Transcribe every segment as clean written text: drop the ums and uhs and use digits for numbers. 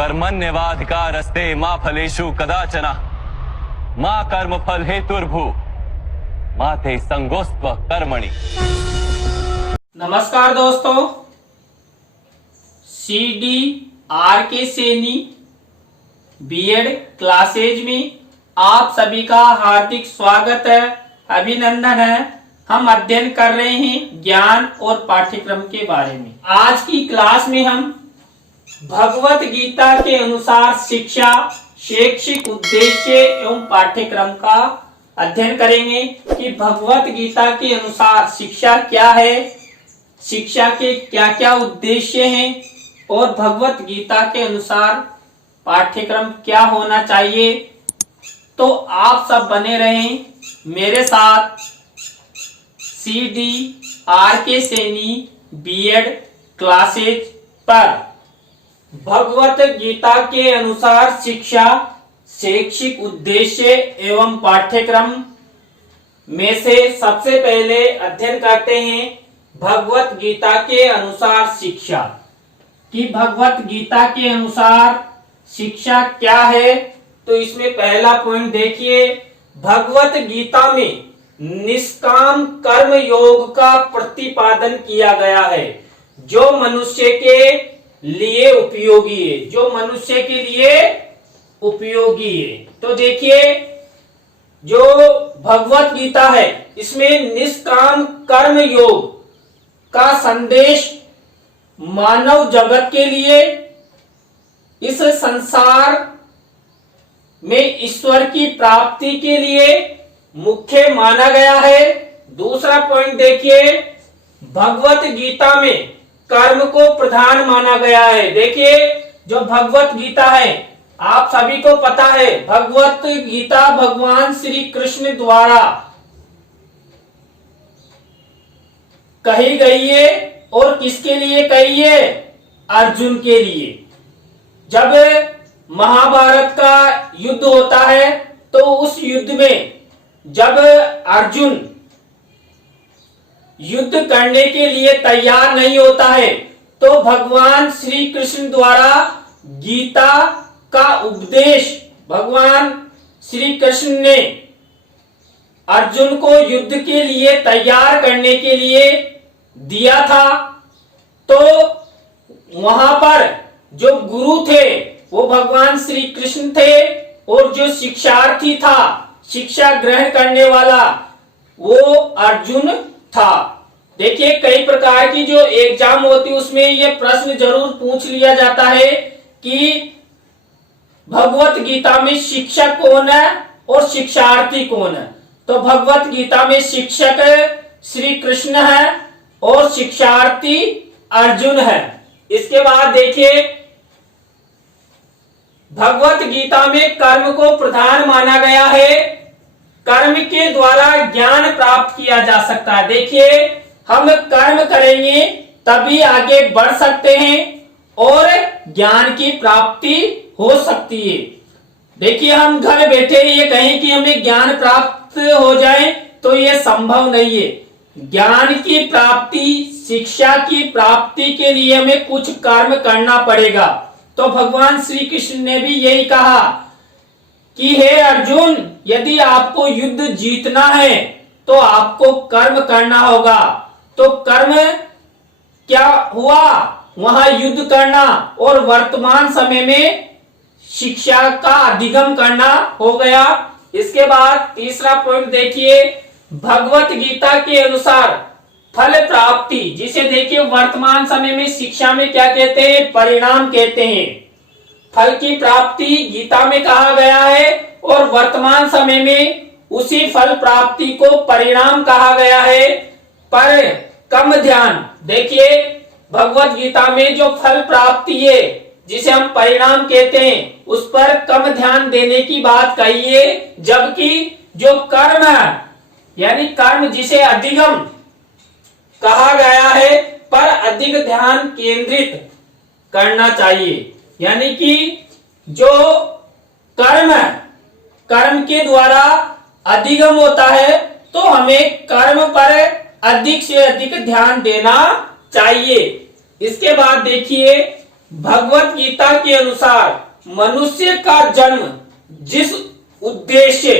कर्मण्येवाधिकारस्ते मा फलेषु कदाचन मा कर्मफल हेतुर्भू मा ते संगोस्त्व कर्मणि। नमस्कार दोस्तों, CDRK सैनी बीएड क्लासेज में आप सभी का हार्दिक स्वागत है, अभिनंदन है। हम अध्ययन कर रहे हैं ज्ञान और पाठ्यक्रम के बारे में। आज की क्लास में हम भगवत गीता के अनुसार शिक्षा, शैक्षिक उद्देश्य एवं पाठ्यक्रम का अध्ययन करेंगे कि भगवत गीता के अनुसार शिक्षा क्या है, शिक्षा के क्या क्या उद्देश्य हैं और भगवत गीता के अनुसार पाठ्यक्रम क्या होना चाहिए। तो आप सब बने रहें मेरे साथ CDRK सैनी बीएड क्लासेज पर। भगवत गीता के अनुसार शिक्षा, शैक्षिक उद्देश्य एवं पाठ्यक्रम में से सबसे पहले अध्ययन करते हैं भगवत गीता के अनुसार शिक्षा कि भगवत गीता के अनुसार शिक्षा क्या है। तो इसमें पहला पॉइंट देखिए, भगवत गीता में निष्काम कर्म योग का प्रतिपादन किया गया है जो मनुष्य के लिए उपयोगी है, जो मनुष्य के लिए उपयोगी है। तो देखिए, जो भगवत गीता है इसमें निष्काम कर्म योग का संदेश मानव जगत के लिए, इस संसार में ईश्वर की प्राप्ति के लिए मुख्य माना गया है। दूसरा पॉइंट देखिए, भगवत गीता में कर्म को प्रधान माना गया है। देखिए, जो भगवत गीता है आप सभी को पता है, भगवत गीता भगवान श्री कृष्ण द्वारा कही गई है और किसके लिए कही है? अर्जुन के लिए। जब महाभारत का युद्ध होता है तो उस युद्ध में जब अर्जुन युद्ध करने के लिए तैयार नहीं होता है तो भगवान श्री कृष्ण द्वारा गीता का उपदेश भगवान श्री कृष्ण ने अर्जुन को युद्ध के लिए तैयार करने के लिए दिया था। तो वहां पर जो गुरु थे वो भगवान श्री कृष्ण थे और जो शिक्षार्थी था, शिक्षा ग्रहण करने वाला, वो अर्जुन था। देखिए, कई प्रकार की जो एग्जाम होती है उसमें ये प्रश्न जरूर पूछ लिया जाता है कि भगवत गीता में शिक्षक कौन है और शिक्षार्थी कौन है। तो भगवत गीता में शिक्षक श्री कृष्ण है और शिक्षार्थी अर्जुन है। इसके बाद देखिए, भगवत गीता में कर्म को प्रधान माना गया है। कर्म के द्वारा ज्ञान प्राप्त किया जा सकता है। देखिए, हम कर्म करेंगे तभी आगे बढ़ सकते हैं और ज्ञान की प्राप्ति हो सकती है। देखिए, हम घर बैठे ये कहें कि हमें ज्ञान प्राप्त हो जाए तो ये संभव नहीं है। ज्ञान की प्राप्ति, शिक्षा की प्राप्ति के लिए हमें कुछ कर्म करना पड़ेगा। तो भगवान श्री कृष्ण ने भी यही कहा कि हे अर्जुन, यदि आपको युद्ध जीतना है तो आपको कर्म करना होगा। तो कर्म क्या हुआ? वहां युद्ध करना और वर्तमान समय में शिक्षा का अधिगम करना हो गया। इसके बाद तीसरा पॉइंट देखिए, भगवत गीता के अनुसार फल प्राप्ति, जिसे देखिए वर्तमान समय में शिक्षा में क्या कहते हैं? परिणाम कहते हैं। फल की प्राप्ति गीता में कहा गया है और वर्तमान समय में उसी फल प्राप्ति को परिणाम कहा गया है। पर कम ध्यान, देखिए भगवत गीता में जो फल प्राप्ति है जिसे हम परिणाम कहते हैं उस पर कम ध्यान देने की बात कही है, जबकि जो कर्म है यानी कर्म जिसे अधिगम कहा गया है पर अधिक ध्यान केंद्रित करना चाहिए। यानी कि जो कर्म है, कर्म के द्वारा अधिगम होता है तो हमें कर्म पर अधिक से अधिक ध्यान देना चाहिए। इसके बाद देखिए, भगवत गीता के अनुसार मनुष्य का जन्म जिस उद्देश्य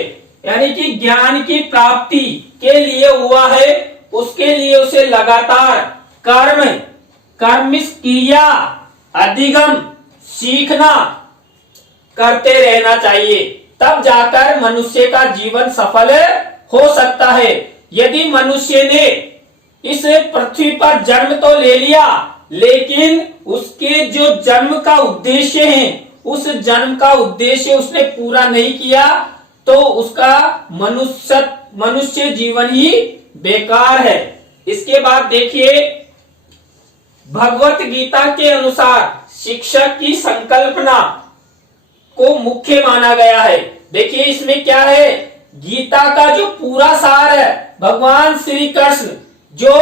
यानी कि ज्ञान की प्राप्ति के लिए हुआ है, उसके लिए उसे लगातार कर्म क्रिया अधिगम सीखना करते रहना चाहिए, तब जाकर मनुष्य का जीवन सफल हो सकता है। यदि मनुष्य ने इस पृथ्वी पर जन्म तो ले लिया, लेकिन उसके जो जन्म का उद्देश्य है, उस जन्म का उद्देश्य उसने पूरा नहीं किया, तो उसका मनुष्य जीवन ही बेकार है। इसके बाद देखिए, भगवत गीता के अनुसार शिक्षक की संकल्पना को मुख्य माना गया है। देखिए इसमें क्या है, गीता का जो पूरा सार है, भगवान श्री कृष्ण जो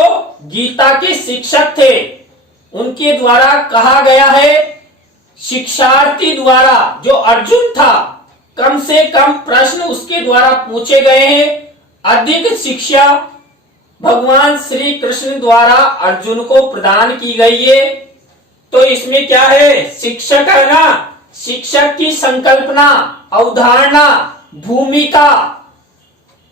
गीता के शिक्षक थे, उनके द्वारा कहा गया है, शिक्षार्थी द्वारा जो अर्जुन था, कम से कम प्रश्न उसके द्वारा पूछे गए हैं, अधिक शिक्षा भगवान श्री कृष्ण द्वारा अर्जुन को प्रदान की गई है। तो इसमें क्या है, शिक्षक है ना, शिक्षक की संकल्पना, अवधारणा, भूमिका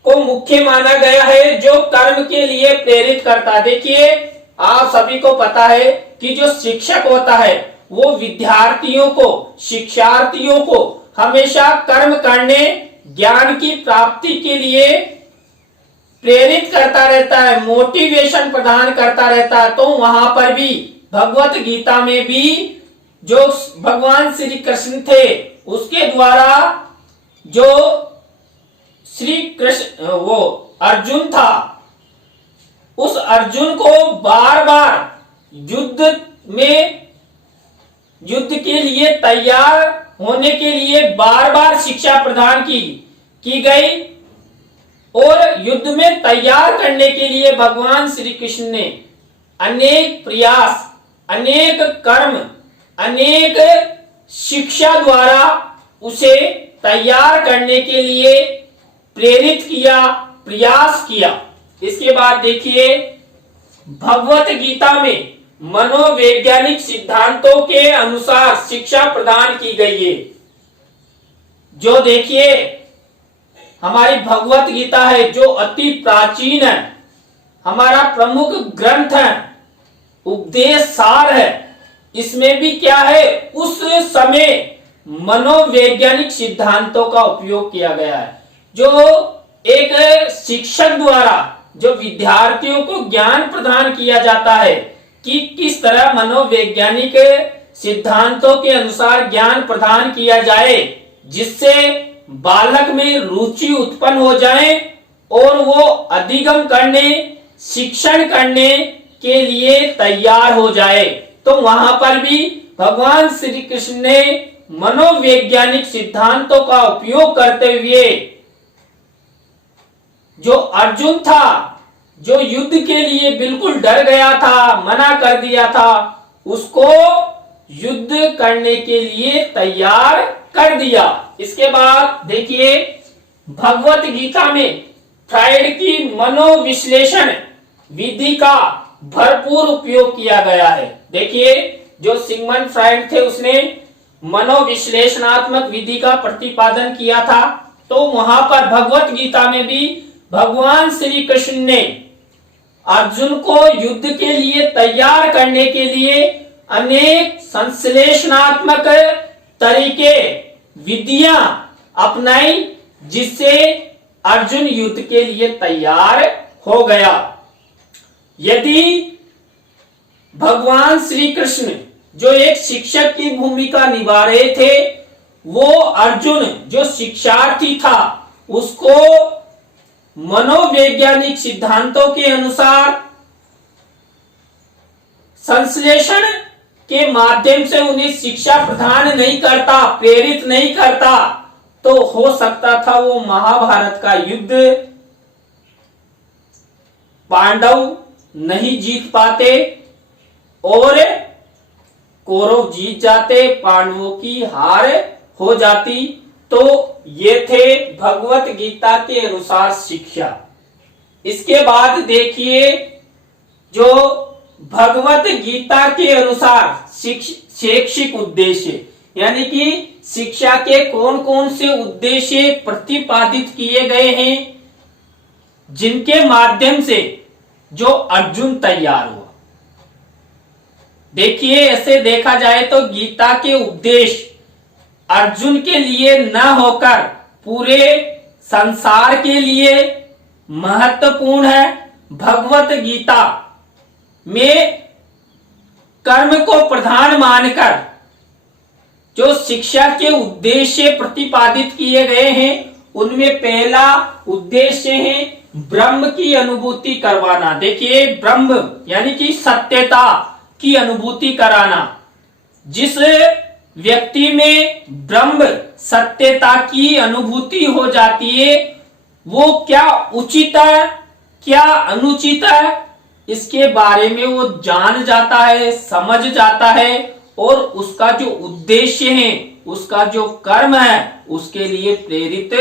को मुख्य माना गया है, जो कर्म के लिए प्रेरित करता। देखिए आप सभी को पता है कि जो शिक्षक होता है वो विद्यार्थियों को, शिक्षार्थियों को हमेशा कर्म करने, ज्ञान की प्राप्ति के लिए प्रेरित करता रहता है, मोटिवेशन प्रदान करता रहता है। तो वहां पर भी भगवत गीता में भी जो भगवान श्री कृष्ण थे, उसके द्वारा जो श्री कृष्ण वो अर्जुन था, उस अर्जुन को बार बार युद्ध के लिए तैयार होने के लिए बार बार शिक्षा प्रदान की गई, और युद्ध में तैयार करने के लिए भगवान श्री कृष्ण ने अनेक प्रयास, अनेक कर्म, अनेक शिक्षा द्वारा उसे तैयार करने के लिए प्रेरित किया, प्रयास किया। इसके बाद देखिए, भगवत गीता में मनोवैज्ञानिक सिद्धांतों के अनुसार शिक्षा प्रदान की गई है। जो देखिए हमारी भगवत गीता है, जो अति प्राचीन है, हमारा प्रमुख ग्रंथ है, उपदेश सार है, इसमें भी क्या है, उस समय मनोवैज्ञानिक सिद्धांतों का उपयोग किया गया है। जो एक शिक्षक द्वारा जो विद्यार्थियों को ज्ञान प्रदान किया जाता है कि किस तरह मनोवैज्ञानिक सिद्धांतों के अनुसार ज्ञान प्रदान किया जाए, जिससे बालक में रुचि उत्पन्न हो जाए और वो अधिगम करने, शिक्षण करने के लिए तैयार हो जाए। तो वहां पर भी भगवान श्री कृष्ण ने मनोवैज्ञानिक सिद्धांतों का उपयोग करते हुए जो अर्जुन था, जो युद्ध के लिए बिल्कुल डर गया था, मना कर दिया था, उसको युद्ध करने के लिए तैयार कर दिया। इसके बाद देखिए, भगवत गीता में फ्राइड की मनोविश्लेषण विधि का भरपूर उपयोग किया गया है। देखिए जो सिगमंड फ्राइड थे, उसने मनोविश्लेषणात्मक विधि का प्रतिपादन किया था। तो वहां पर भगवत गीता में भी भगवान श्री कृष्ण ने अर्जुन को युद्ध के लिए तैयार करने के लिए अनेक संश्लेषणात्मक तरीके, विधियां अपनाई, जिससे अर्जुन युद्ध के लिए तैयार हो गया। यदि भगवान श्री कृष्ण जो एक शिक्षक की भूमिका निभा रहे थे, वो अर्जुन जो शिक्षार्थी था, उसको मनोवैज्ञानिक सिद्धांतों के अनुसार संश्लेषण के माध्यम से उन्हें शिक्षा प्रदान नहीं करता, प्रेरित नहीं करता, तो हो सकता था वो महाभारत का युद्ध पांडव नहीं जीत पाते और कौरव जीत जाते, पांडवों की हार हो जाती। तो ये थे भगवत गीता के अनुसार शिक्षा। इसके बाद देखिए, जो भगवत गीता के अनुसार शैक्षिक उद्देश्य यानी कि शिक्षा के कौन कौन से उद्देश्य प्रतिपादित किए गए हैं जिनके माध्यम से जो अर्जुन तैयार हुआ। देखिए, ऐसे देखा जाए तो गीता के उपदेश अर्जुन के लिए न होकर पूरे संसार के लिए महत्वपूर्ण है। भगवत गीता में कर्म को प्रधान मानकर जो शिक्षा के उद्देश्य प्रतिपादित किए गए हैं उनमें पहला उद्देश्य है ब्रह्म की अनुभूति करवाना। देखिए, ब्रह्म यानी कि सत्यता की अनुभूति कराना। जिस व्यक्ति में ब्रह्म सत्यता की अनुभूति हो जाती है वो क्या उचित है क्या अनुचित है इसके बारे में वो जान जाता है, समझ जाता है और उसका जो उद्देश्य है, उसका जो कर्म है उसके लिए प्रेरित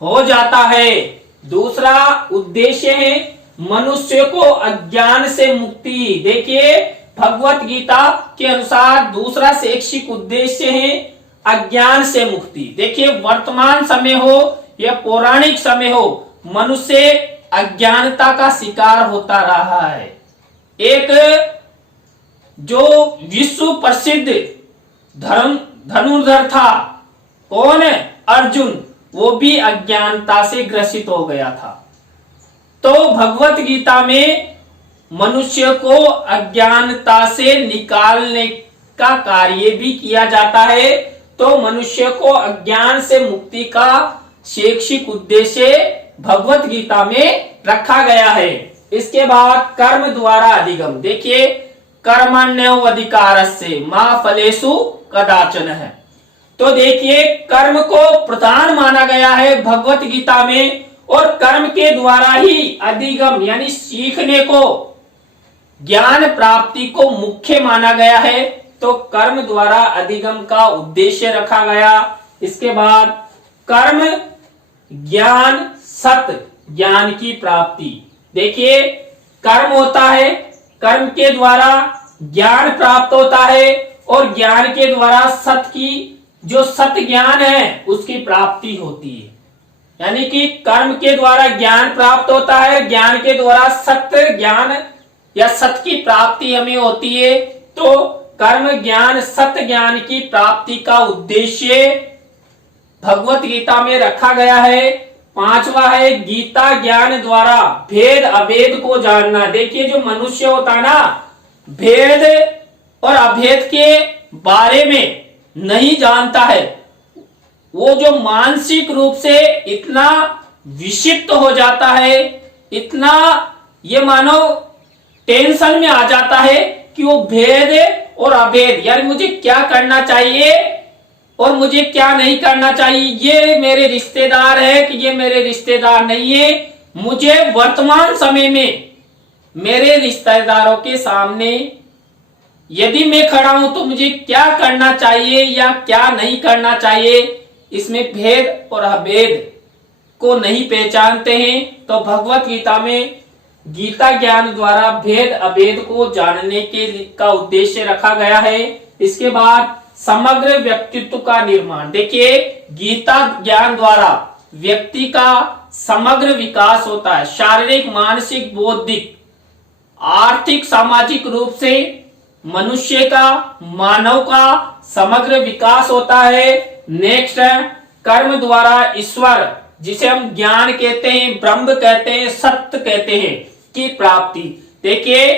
हो जाता है। दूसरा उद्देश्य है मनुष्य को अज्ञान से मुक्ति। देखिए, भगवत गीता के अनुसार दूसरा शैक्षिक उद्देश्य है अज्ञान से मुक्ति। देखिए, वर्तमान समय हो या पौराणिक समय हो, मनुष्य अज्ञानता का शिकार होता रहा है। एक जो विश्व प्रसिद्ध धनुर्धर था, कौन है? अर्जुन, वो भी अज्ञानता से ग्रसित हो गया था। तो भगवत गीता में मनुष्य को अज्ञानता से निकालने का कार्य भी किया जाता है। तो मनुष्य को अज्ञान से मुक्ति का शैक्षिक उद्देश्य भगवत गीता में रखा गया है। इसके बाद कर्म द्वारा अधिगम। देखिए, कर्मण्येवाधिकारस्य मा फलेषु कदाचन है। तो देखिए, कर्म को प्रधान माना गया है भगवत गीता में और कर्म के द्वारा ही अधिगम यानी सीखने को, ज्ञान प्राप्ति को मुख्य माना गया है। तो कर्म द्वारा अधिगम का उद्देश्य रखा गया। इसके बाद कर्म ज्ञान सत ज्ञान की प्राप्ति। देखिए, कर्म होता है, कर्म के द्वारा ज्ञान प्राप्त होता है और ज्ञान के द्वारा सत की जो सत ज्ञान है उसकी प्राप्ति होती है। यानी कि कर्म के द्वारा ज्ञान प्राप्त होता है, ज्ञान के द्वारा सत्य ज्ञान या सत्य की प्राप्ति हमें होती है। तो कर्म ज्ञान सत्य ज्ञान की प्राप्ति का उद्देश्य भगवत गीता में रखा गया है। पांचवा है गीता ज्ञान द्वारा भेद अभेद को जानना। देखिए, जो मनुष्य होता है ना, भेद और अभेद के बारे में नहीं जानता है, वो जो मानसिक रूप से इतना विक्षिप्त हो जाता है, इतना ये मानो टेंशन में आ जाता है कि वो भेद और अभेद यानी मुझे क्या करना चाहिए और मुझे क्या नहीं करना चाहिए, ये मेरे रिश्तेदार है कि ये मेरे रिश्तेदार नहीं है, मुझे वर्तमान समय में मेरे रिश्तेदारों के सामने यदि मैं खड़ा हूं तो मुझे क्या करना चाहिए या क्या नहीं करना चाहिए, इसमें भेद और अभेद को नहीं पहचानते हैं। तो भगवत गीता में गीता ज्ञान द्वारा भेद अभेद को जानने के का उद्देश्य रखा गया है। इसके बाद समग्र व्यक्तित्व का निर्माण। देखिए, गीता ज्ञान द्वारा व्यक्ति का समग्र विकास होता है, शारीरिक, मानसिक, बौद्धिक, आर्थिक, सामाजिक रूप से मनुष्य का, मानव का समग्र विकास होता है। नेक्स्ट है कर्म द्वारा ईश्वर, जिसे हम ज्ञान कहते हैं, ब्रह्म कहते हैं, सत्य कहते हैं, की प्राप्ति। देखिए,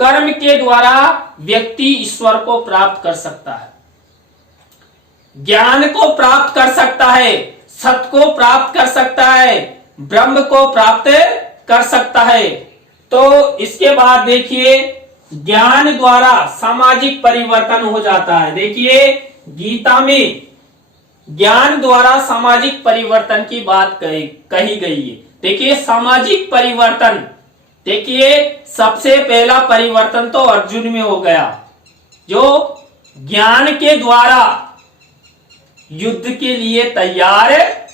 कर्म के द्वारा व्यक्ति ईश्वर को प्राप्त कर सकता है, ज्ञान को प्राप्त कर सकता है, सत्य को प्राप्त कर सकता है, ब्रह्म को प्राप्त कर सकता है। तो इसके बाद देखिए, ज्ञान द्वारा सामाजिक परिवर्तन हो जाता है। देखिए, गीता में ज्ञान द्वारा सामाजिक परिवर्तन की बात कही गई है। देखिए, सामाजिक परिवर्तन, देखिए सबसे पहला परिवर्तन तो अर्जुन में हो गया, जो ज्ञान के द्वारा युद्ध के लिए तैयार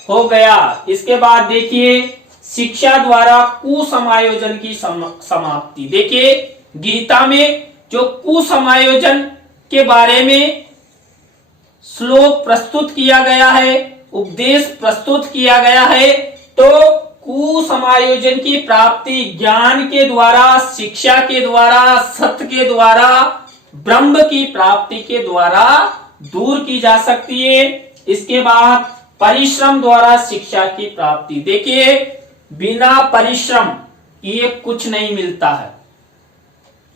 हो गया। इसके बाद देखिए, शिक्षा द्वारा कुसमायोजन की समाप्ति। देखिए, गीता में जो कुसमायोजन के बारे में श्लोक प्रस्तुत किया गया है, उपदेश प्रस्तुत किया गया है, तो कुसमायोजन की प्राप्ति ज्ञान के द्वारा, शिक्षा के द्वारा, सत्य के द्वारा, ब्रह्म की प्राप्ति के द्वारा दूर की जा सकती है। इसके बाद परिश्रम द्वारा शिक्षा की प्राप्ति। देखिए, बिना परिश्रम ये कुछ नहीं मिलता है।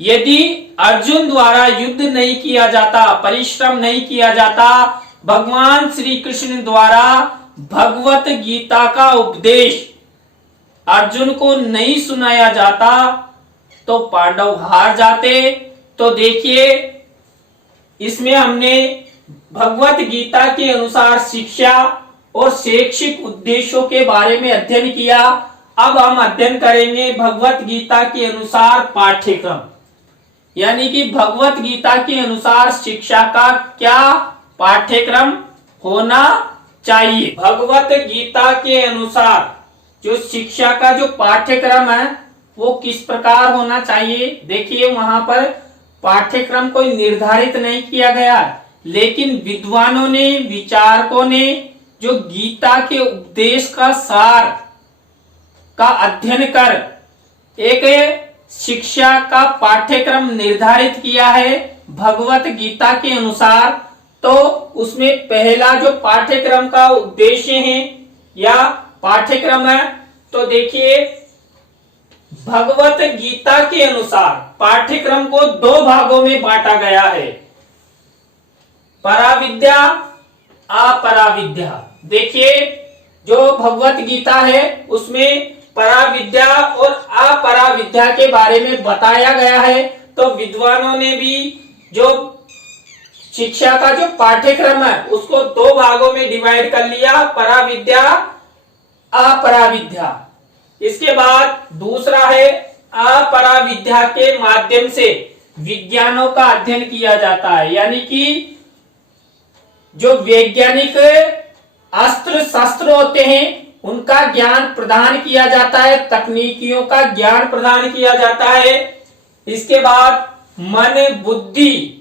यदि अर्जुन द्वारा युद्ध नहीं किया जाता, परिश्रम नहीं किया जाता, भगवान श्री कृष्ण द्वारा भगवत गीता का उपदेश अर्जुन को नहीं सुनाया जाता, तो पांडव हार जाते। तो देखिए, इसमें हमने भगवत गीता के अनुसार शिक्षा और शैक्षिक उद्देश्यों के बारे में अध्ययन किया। अब हम अध्ययन करेंगे भगवत गीता के अनुसार पाठ्यक्रम, यानी कि भगवत गीता के अनुसार शिक्षा का क्या पाठ्यक्रम होना चाहिए। भगवत गीता के अनुसार जो शिक्षा का जो पाठ्यक्रम है वो किस प्रकार होना चाहिए। देखिए, वहां पर पाठ्यक्रम कोई निर्धारित नहीं किया गया, लेकिन विद्वानों ने, विचारकों ने जो गीता के उपदेश का सार का अध्ययन कर एक शिक्षा का पाठ्यक्रम निर्धारित किया है भगवत गीता के अनुसार। तो उसमें पहला जो पाठ्यक्रम का उद्देश्य है या पाठ्यक्रम है, तो देखिए, भगवत गीता के अनुसार पाठ्यक्रम को दो भागों में बांटा गया है, पराविद्या, अपराविद्या। देखिए, जो भगवत गीता है उसमें पराविद्या और अपराविद्या के बारे में बताया गया है। तो विद्वानों ने भी जो शिक्षा का जो पाठ्यक्रम है उसको दो भागों में डिवाइड कर लिया, पराविद्या, अपराविद्या। इसके बाद दूसरा है अपराविद्या के माध्यम से विज्ञानों का अध्ययन किया जाता है, यानी कि जो वैज्ञानिक अस्त्र शस्त्र होते हैं उनका ज्ञान प्रदान किया जाता है, तकनीकियों का ज्ञान प्रदान किया जाता है। इसके बाद मन, बुद्धि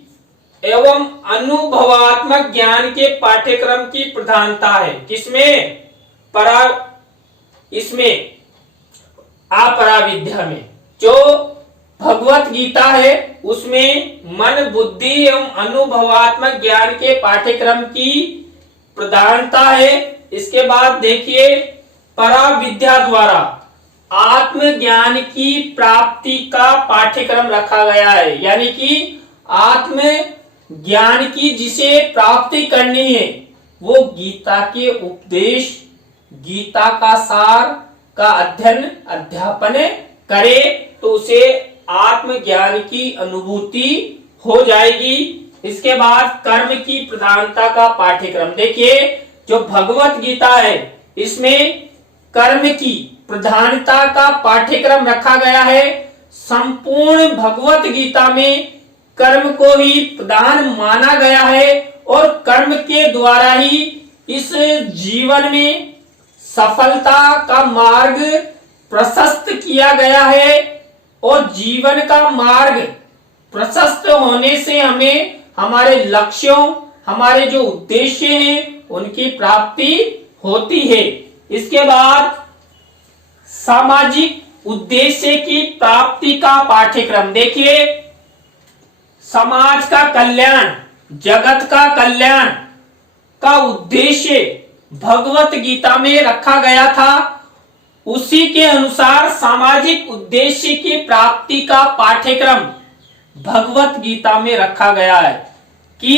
एवं अनुभवात्मक ज्ञान के पाठ्यक्रम की प्रधानता है। किसमें? इसमें अपराविद्या में जो भगवत गीता है उसमें मन, बुद्धि एवं अनुभवात्मक ज्ञान के पाठ्यक्रम की प्रधानता है। इसके बाद देखिए, पराविद्या द्वारा आत्मज्ञान की प्राप्ति का पाठ्यक्रम रखा गया है, यानी कि आत्म ज्ञान की जिसे प्राप्ति करनी है वो गीता के उपदेश, गीता का सार का अध्ययन अध्यापन करे तो उसे आत्मज्ञान की अनुभूति हो जाएगी। इसके बाद कर्म की प्रधानता का पाठ्यक्रम। देखिए, जो भगवत गीता है इसमें कर्म की प्रधानता का पाठ्यक्रम रखा गया है। संपूर्ण भगवत गीता में कर्म को ही प्रधान माना गया है और कर्म के द्वारा ही इस जीवन में सफलता का मार्ग प्रशस्त किया गया है और जीवन का मार्ग प्रशस्त होने से हमें हमारे लक्ष्यों, हमारे जो उद्देश्य हैं उनकी प्राप्ति होती है। इसके बाद सामाजिक उद्देश्य की प्राप्ति का पाठ्यक्रम। देखिए, समाज का कल्याण, जगत का कल्याण का उद्देश्य भगवत गीता में रखा गया था। उसी के अनुसार सामाजिक उद्देश्य की प्राप्ति का पाठ्यक्रम भगवत गीता में रखा गया है कि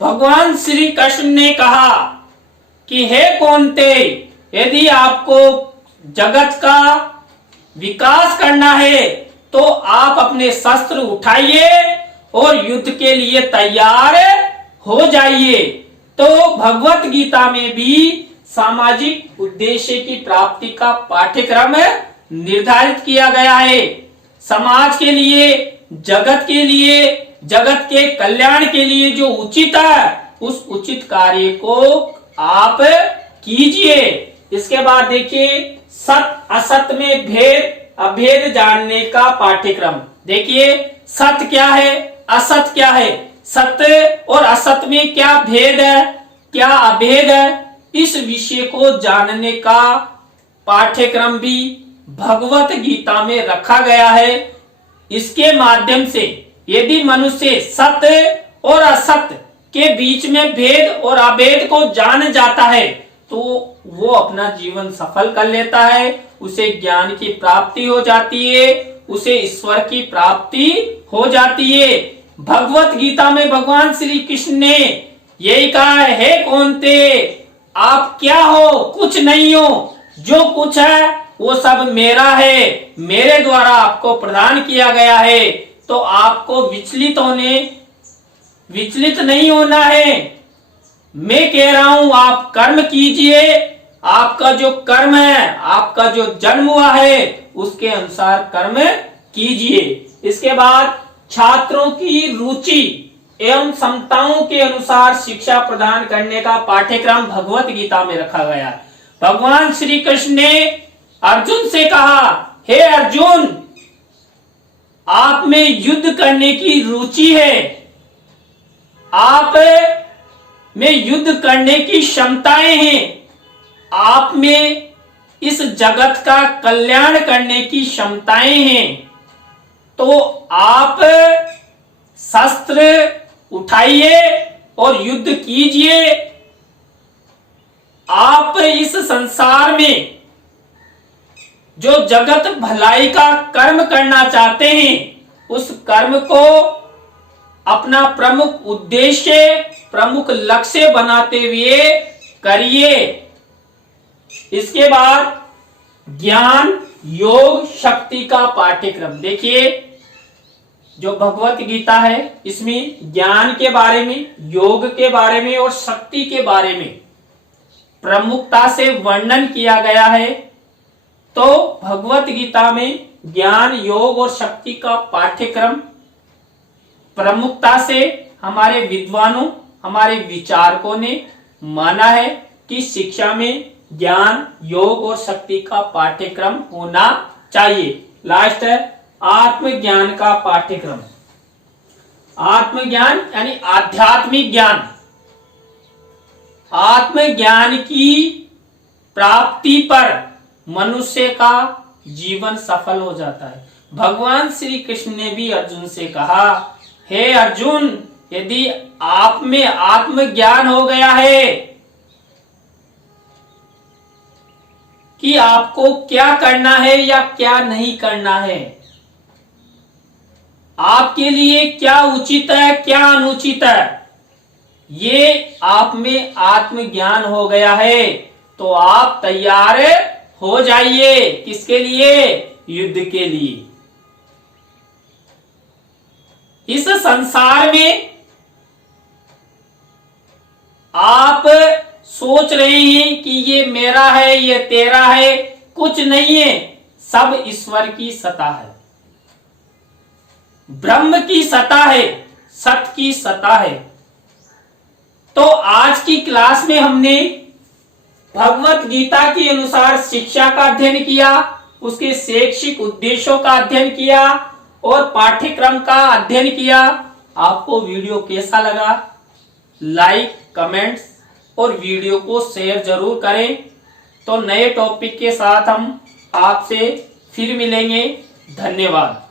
भगवान श्री कृष्ण ने कहा कि हे कौन्ते, यदि आपको जगत का विकास करना है तो आप अपने शस्त्र उठाइए और युद्ध के लिए तैयार हो जाइए। तो भगवत गीता में भी सामाजिक उद्देश्य की प्राप्ति का पाठ्यक्रम निर्धारित किया गया है। समाज के लिए, जगत के लिए, जगत के कल्याण के लिए जो उचित है उस उचित कार्य को आप कीजिए। इसके बाद देखिए, सत असत में भेद अभेद जानने का पाठ्यक्रम। देखिए सत्य क्या है, असत्य क्या है, सत्य और असत्य में क्या भेद है, क्या अभेद है, इस विषय को जानने का पाठ्यक्रम भी भगवत गीता में रखा गया है। इसके माध्यम से यदि मनुष्य सत्य और असत्य के बीच में भेद और अभेद को जान जाता है तो वो अपना जीवन सफल कर लेता है, उसे ज्ञान की प्राप्ति हो जाती है, उसे ईश्वर की प्राप्ति हो जाती है। भगवत गीता में भगवान श्री कृष्ण ने यही कहा है कौन्ते आप क्या हो, कुछ नहीं हो, जो कुछ है वो सब मेरा है, मेरे द्वारा आपको प्रदान किया गया है। तो आपको विचलित नहीं होना है। मैं कह रहा हूं आप कर्म कीजिए, आपका जो कर्म है, आपका जो जन्म हुआ है उसके अनुसार कर्म कीजिए। इसके बाद छात्रों की रुचि एवं क्षमताओं के अनुसार शिक्षा प्रदान करने का पाठ्यक्रम भगवत गीता में रखा गया है। भगवान श्री कृष्ण ने अर्जुन से कहा, हे अर्जुन आप में युद्ध करने की रुचि है, आप में युद्ध करने की क्षमताएं हैं, आप में इस जगत का कल्याण करने की क्षमताएं हैं, तो आप शस्त्र उठाइए और युद्ध कीजिए। आप इस संसार में जो जगत भलाई का कर्म करना चाहते हैं उस कर्म को अपना प्रमुख उद्देश्य, प्रमुख लक्ष्य बनाते हुए करिए। इसके बाद ज्ञान योग शक्ति का पाठ्यक्रम। देखिए जो भगवत गीता है इसमें ज्ञान के बारे में, योग के बारे में और शक्ति के बारे में प्रमुखता से वर्णन किया गया है। तो भगवत गीता में ज्ञान योग और शक्ति का पाठ्यक्रम प्रमुखता से हमारे विद्वानों, हमारे विचारकों ने माना है कि शिक्षा में ज्ञान योग और शक्ति का पाठ्यक्रम होना चाहिए। लास्ट है आत्मज्ञान का पाठ्यक्रम। आत्मज्ञान यानी आध्यात्मिक ज्ञान। आत्मज्ञान की प्राप्ति पर मनुष्य का जीवन सफल हो जाता है। भगवान श्री कृष्ण ने भी अर्जुन से कहा, हे अर्जुन यदि आप में आत्मज्ञान हो गया है कि आपको क्या करना है या क्या नहीं करना है, आपके लिए क्या उचित है क्या अनुचित है, ये आप में आत्मज्ञान हो गया है तो आप तैयार हो जाइए। किसके लिए? युद्ध के लिए। इस संसार में आप सोच रहे हैं कि ये मेरा है ये तेरा है, कुछ नहीं है, सब ईश्वर की सत्ता है, ब्रह्म की सत्ता है, सत्य की सत्ता है। तो आज की क्लास में हमने भगवत गीता के अनुसार शिक्षा का अध्ययन किया, उसके शैक्षिक उद्देश्यों का अध्ययन किया और पाठ्यक्रम का अध्ययन किया। आपको वीडियो कैसा लगा? लाइक, कमेंट्स और वीडियो को शेयर जरूर करें। तो नए टॉपिक के साथ हम आपसे फिर मिलेंगे। धन्यवाद।